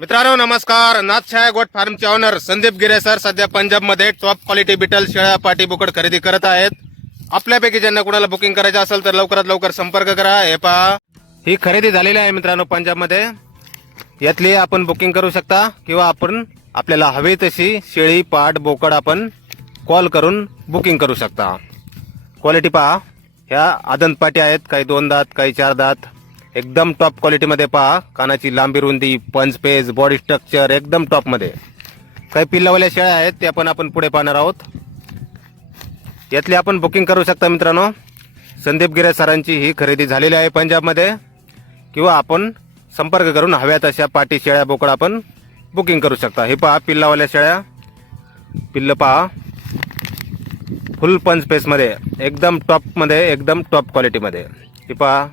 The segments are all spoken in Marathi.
मित्रांनो नमस्कार. नाथछाया गोट फार्मचे ऑनर संदीप गिरे सर सध्या पंजाबमध्ये टॉप क्वालिटी बिटल शेळ्या पाटी बोकड खरेदी करत आहेत. आपल्यापैकी ज्यांना कुणाला बुकिंग करायचं असेल तर लवकरात लवकर संपर्क करा. हे पहा. ही खरेदी झालेली आहे मित्रांनो पंजाबमध्ये. यातली आपण बुकिंग करू शकता किंवा आपण आपल्याला हवी तशी शेळी पाट बोकड आपण कॉल करून बुकिंग करू शकता. क्वालिटी पहा. ह्या आदंत पाटी आहेत. काही दोन दात काही चार दात. एकदम टॉप क्वालिटीमध्ये पहा. कानाची लांबी रुंदी पंच पेज बॉडी स्ट्रक्चर एकदम टॉपमध्ये काही पिल्लावाल्या शेळ्या आहेत त्या पण आपण पुढे पाहणार आहोत. यातली आपण बुकिंग करू शकता मित्रांनो. संदीप गिरे सरांची ही खरेदी झालेली आहे पंजाबमध्ये. किंवा आपण संपर्क करून हव्यात अशा पाटी शेळ्या बोकड आपण बुकिंग करू शकता. हे पहा पिल्लावाल्या शेळ्या. पिल्लं पहा. फुल पंच पेसमध्ये एकदम टॉपमध्ये एकदम टॉप क्वालिटीमध्ये हे पहा.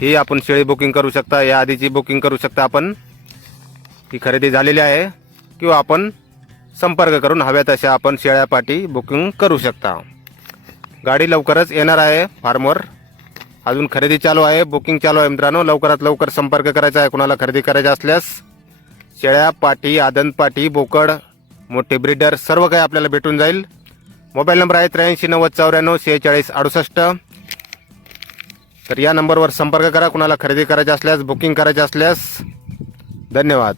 ही आपण शेळी बुकिंग करू शकता या आधीची बुकिंग करू शकता आपण. ही खरेदी झालेली आहे किंवा आपण संपर्क करून हव्यात तशा आपण शेळ्यापाठी बुकिंग करू शकता. गाडी लवकरच येणार आहे फार्मवर. अजून खरेदी चालू आहे बुकिंग चालू आहे मित्रांनो. लवकरात लवकर संपर्क करायचा आहे कुणाला खरेदी करायचा असल्यास. शेळ्या पाटी आदंत पाठी बोकड मोठे ब्रिडर सर्व काही आपल्याला भेटून जाईल. मोबाईल नंबर आहे त्र्याऐंशी नव्वद चौऱ्याण्णव शेहेचाळीस अडुसष्ट. तर या नंबरवर संपर्क करा. कुणाला खरेदी करायचा असल्यास बुकिंग करायची असल्यास धन्यवाद.